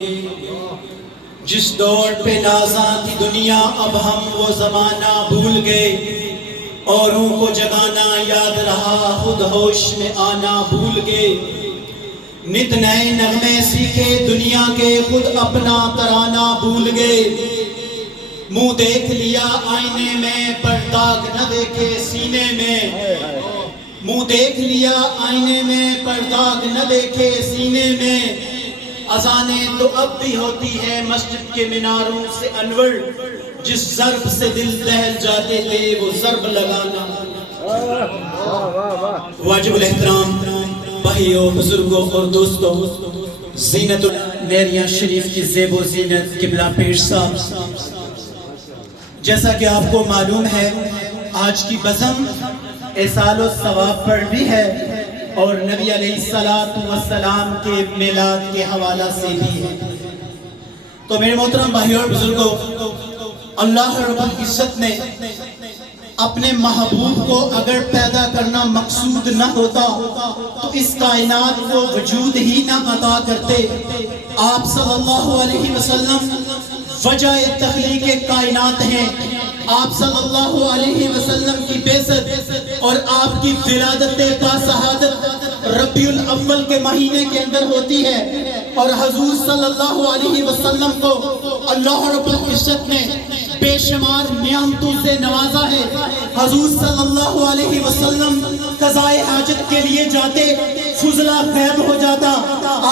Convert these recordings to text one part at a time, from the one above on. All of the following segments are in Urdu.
جس دور پہ نازاں تھی دنیا اب ہم وہ زمانہ بھول گئے، اوروں کو جگانا یاد رہا خود ہوش میں آنا بھول گئے، نت نئے نغمے سیکھے دنیا کے خود اپنا ترانہ بھول گئے، منہ دیکھ لیا آئینے میں پر داغ نہ دیکھے سینے میں، منہ دیکھ لیا آئینے میں پر داغ نہ دیکھے سینے میں، اذانیں تو اب بھی ہوتی ہے مسجد کے میناروں سے انور، جس ضرب سے دل دہل جاتے تھے وہ ضرب لگانا۔ واجب الاحترام بھائیوں، بزرگوں اور دوستوں، زینت نیریاں شریف کی زیب و زینت قبلہ پیر صاحب، جیسا کہ آپ کو معلوم ہے آج کی بزم احسال و ثواب پر بھی ہے اور نبی علیہ السلام کے میلاد کے حوالہ سے بھی ہے۔ تو میرے محترم بھائیوں اور بزرگوں، اللہ رب العزت نے اپنے محبوب کو اگر پیدا کرنا مقصود نہ ہوتا تو اس کائنات کو وجود ہی نہ عطا کرتے۔ آپ صلی اللہ علیہ وسلم وجہ تخلیق کائنات ہیں، آپ صلی اللہ علیہ وسلم کی بعثت اور آپ کی ولادت باصحادت ربیع الاول کے مہینے کے اندر ہوتی ہے، اور حضور صلی اللہ علیہ وسلم کو اللہ رب العزت نے بے شمار نعمتوں سے نوازا ہے۔ حضور صلی اللہ علیہ وسلم قضائے حاجت کے لیے جاتے، فضلہ غیب ہو جاتا،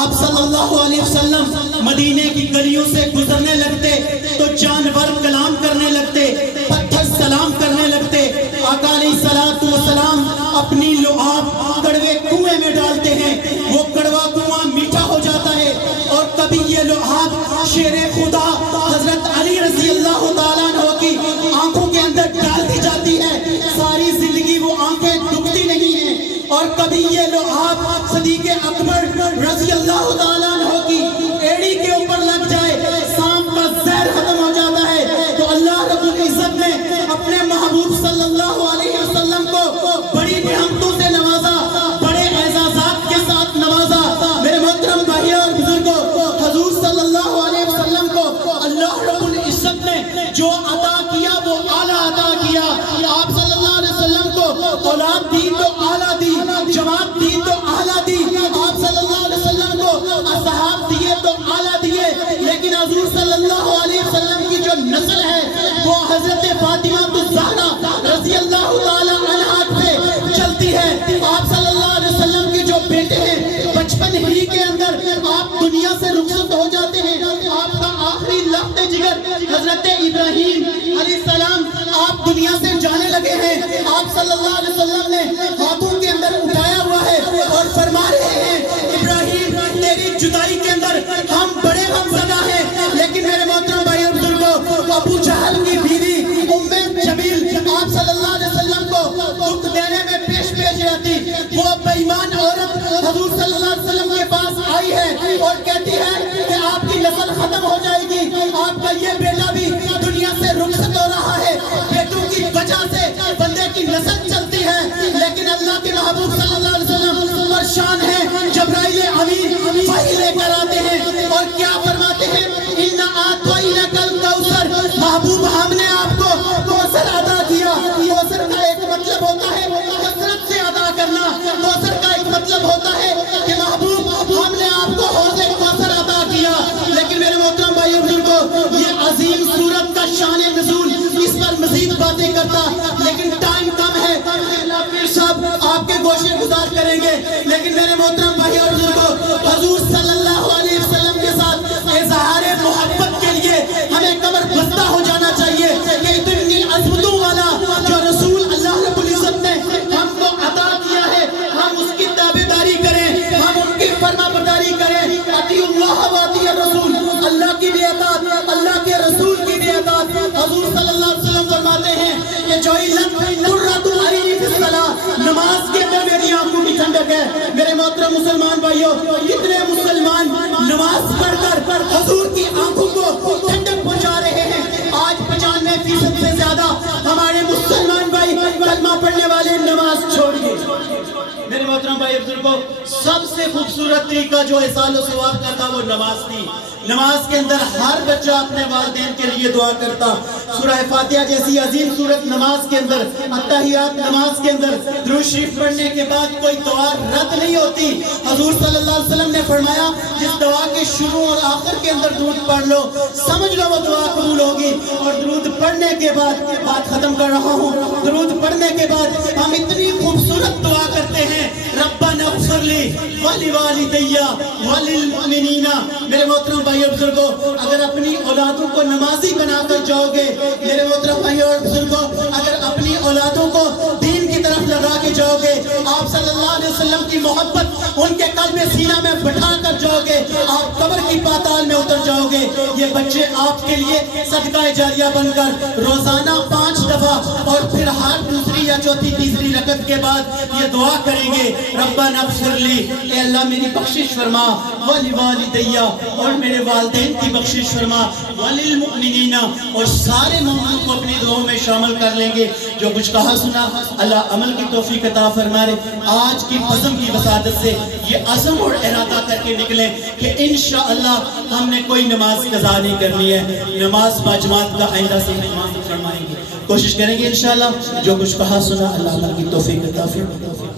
آپ صلی اللہ علیہ وسلم مدینے کی گلیوں سے گزرنے لگتے تو جانور کلام کرنے لگتے، پتھر سلام کرنے لگتے، آقا علیہ السلام اپنی لعاب کڑوے کنویں میں ڈالتے ہیں، وہ کڑوا کنواں میٹھا ہو جاتا ہے، اور کبھی یہ لعاب شیر خدا حضرت علی رضی اللہ تعالیٰ عنہ کی آنکھوں کے اندر ڈال دی جاتی ہے، ساری زندگی وہ آنکھیں دکھتی نہیں ہیں، اور کبھی یہ لعاب صدیق اکبر رضی اللہ تعالیٰ عنہ کی ایڑی کے اوپر لگ جائے، سانپ کا زہر ختم ہو جاتا ہے۔ تو اللہ رب العزت نے اپنے محبوب صلی اللہ علیہ وسلم کو بڑی نعمتوں سے نوازا، بڑے اعزازات کے ساتھ نوازا۔ میرے محترم بھائیوں اور بزرگوں، حضور صلی اللہ علیہ وسلم کو اللہ رب العزت نے جو عطا کیا وہ اعلیٰ عطا کیا۔ آپ صلی اللہ علیہ وسلم کو اولاد دی تو اعلیٰ دی، جماعت دی تو اعلیٰ دی، آپ صلی اللہ علیہ وسلم کو اصحاب دیے تو اعلیٰ دیے، لیکن حضور صلی اللہ علیہ وسلم کی جو نسل ہے وہ حضرت فاطمہ الزہرا رضی اللہ تعالیٰ عنہا سے چلتی ہے۔ آپ صلی اللہ علیہ وسلم کے جو بیٹے ہیں بچپن ہی کے اندر آپ دنیا سے رخصت ہو جاتے ہیں، آپ کا آخری لمحہ جگر حضرت ابراہیم علیہ السلام آپ دنیا سے جانے لگے ہیں، آپ صلی اللہ علیہ وسلم نے ہاتھوں کے اندر اٹھایا ہوا ہے اور فرما رہے ہیں ابراہیم تیری جدائی کے اندر ہم بڑے غمزدہ ہیں، لیکن میرے محترم بھائی اور بزرگوں، ابو جہل کی بیوی ام جمیل آپ صلی اللہ علیہ وسلم کو دکھ دینے میں پیش رہتی، وہ بے ایمان عورت حضور صلی اللہ علیہ وسلم کے پاس آئی ہے اور کہتی ہے کہ آپ کی نسل ختم ہو جائے گی، آپ کا یہ بیٹا بھی دنیا سے رخصت ہو رہا ہے، بیٹوں کی وجہ سے بندے کی نسل چلتی ہے، لیکن اللہ کے محبوب صلی اللہ علیہ وسلم پریشان ہے، جبرائیل امین وحی لے کر آتے ہیں اور کیا فرماتے ہیں، اِنَّا أَعْطَيْنَاكَ الْكَوْثَرَ، محبوب ہم نے آپ کو کوثر عطا کیا۔ کوثر کا ایک مطلب ہوتا ہے کثرت سے عطا کرنا، کوثر کا ایک مطلب ہوتا ہے کہ محبوب ہم نے آپ کو حوض کوثر عطا کیا، لیکن میرے محترم بھائیو بزرگوں، یہ عظیم سورت کا شان نزول اس پر مزید باتیں کرتا، لیکن ٹائم کم ہے، پیر صاحب آپ کے گوشے گزار کریں گے، لیکن میرے محترم بھائیو اور بزرگوں، حضور صلی اللہ علیہ وسلم کے ساتھ اظہار محبت کے لیے ہمیں کمر بستہ ہو جانا چاہیے کہ اتنی عظمتوں والا جو رسول اللہ رب العزت نے ہم کو عطا کیا ہے، ہم اس کی تابعداری کریں، ہم ان کی فرما برداری کریں، اطیع اللہ و اطیع الرسول، اللہ کی بھی اطاعت، اللہ کے رسول کی بھی اطاعت۔ حضور صلی اللہ علیہ وسلم فرماتے ہیں کہ جعلت قرۃ عینی فی الصلاۃ، نماز کے اندر میری آنکھوں کی ٹھنڈک ہے۔ میرے محترم مسلمان بھائیوں، کتنے مسلمان نماز پڑھ کر حضور کی آنکھوں کو ٹھنڈک پہنچا رہے ہیں۔ آج 95% سے زیادہ ہمارے مسلمان بھائی کلمہ پڑھنے والے نماز چھوڑ گئے۔ میرے محترم بھائی بزرگوں، سب سے خوبصورت طریقہ جو احسان و ثواب کا تھا وہ نماز تھی. نماز کے اندر ہر بچہ اپنے والدین کے لیے دعا کرتا. سورہ فاتحہ جیسی عظیم سورت نماز کے اندر، اتحیات نماز کے اندر درود شریف پڑھنے کے بعد کوئی دعا رد نہیں ہوتی. حضور صلی اللہ علیہ وسلم نے فرمایا جس دعا کے شروع اور آخر کے اندر درود پڑھ لو سمجھ لو وہ دعا قبول ہوگی. اور درود پڑھنے کے بعد، بات ختم کر رہا ہوں، درود پڑھنے کے بعد ہم اتنی خوبصورت دعا کرتے ہیں، ربنا اغفر لی ولوالدی وللمؤمنین. میرے محترم بھائی اور بزرگوں، اگر اپنی اولادوں کو نمازی بنا کر جاؤ گے، میرے محترم بھائی اور بزرگوں، اگر اپنی اولادوں کو دین کی طرف لگا کے جاؤ گے، آپ صلی اللہ علیہ وسلم کی محبت ان کے قلب سینہ میں بٹھا کر جاؤ گے، آپ قبر کی پاتال میں اتر جاؤ گے. یہ بچے آپ کے لیے صدقہ جاریہ بن کر روزانہ 5 دفعہ اور پھر ہر دوسری یا چوتھی تیسری رکعت کے بعد یہ دعا کریں گے، ربنا اغفر لی، اے اللہ میری بخشش فرما، ولوالدی، اور میرے والدین کی بخشش فرما، وللمؤمنین، اور سارے مومنوں کو اپنی دعاؤں میں شامل کر لیں گے. جو کچھ کہا سنا اللہ عمل کی توفیق عطا فرمائے. آج کی بزم کی وسادت سے یہ عزم اور ارادہ کر کے نکلیں کہ انشاءاللہ ہم نے کوئی نماز قضا نہیں کرنی ہے، نماز باجماعت کا آئندہ سے اہتمام فرمائیں گے، کوشش کریں گے انشاءاللہ. جو کچھ کہا سنا اللہ عمل کی توفیق عطا فرمائے.